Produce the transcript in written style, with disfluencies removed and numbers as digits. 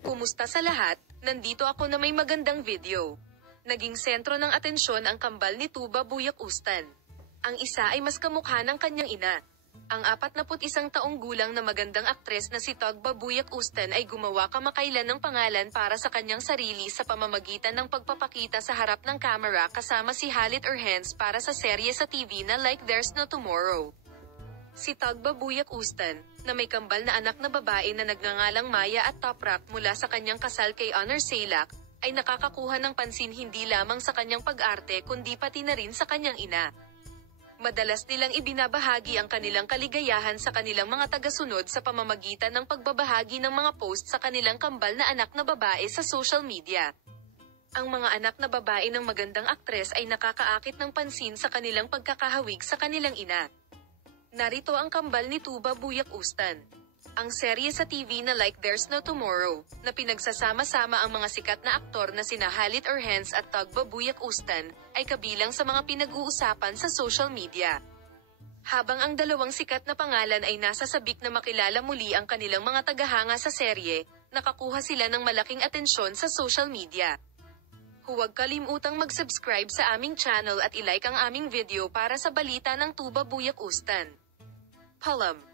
Kumusta sa lahat? Nandito ako na may magandang video. Naging sentro ng atensyon ang kambal ni Tuba Buyak Ustan. Ang isa ay mas kamukha ng kanyang ina. Ang 41 taong gulang na magandang aktres na si Tugba Buyak Ustan ay gumawa kamakailan ng pangalan para sa kanyang sarili sa pamamagitan ng pagpapakita sa harap ng kamera kasama si Halit Erhens para sa serye sa TV na Like There's No Tomorrow. Si Tugba Buyak Ustan, na may kambal na anak na babae na nagngangalang Maya at Toprak mula sa kanyang kasal kay Honor Salak, ay nakakakuha ng pansin hindi lamang sa kanyang pag-arte kundi pati na rin sa kanyang ina. Madalas nilang ibinabahagi ang kanilang kaligayahan sa kanilang mga tagasunod sa pamamagitan ng pagbabahagi ng mga post sa kanilang kambal na anak na babae sa social media. Ang mga anak na babae ng magandang aktres ay nakakaakit ng pansin sa kanilang pagkakahawig sa kanilang ina. Narito ang kambal ni Tuba Buyak Ustan. Ang serye sa TV na Like There's No Tomorrow, na pinagsasama-sama ang mga sikat na aktor na sina Halit Erhens at Tugba Buyak Ustan, ay kabilang sa mga pinag-uusapan sa social media. Habang ang dalawang sikat na pangalan ay nasa sabik na makilala muli ang kanilang mga tagahanga sa serye, nakakuha sila ng malaking atensyon sa social media. Huwag kalimutang mag-subscribe sa aming channel at i-like ang aming video para sa balita ng Tuba Buyak Ustan. Paalam.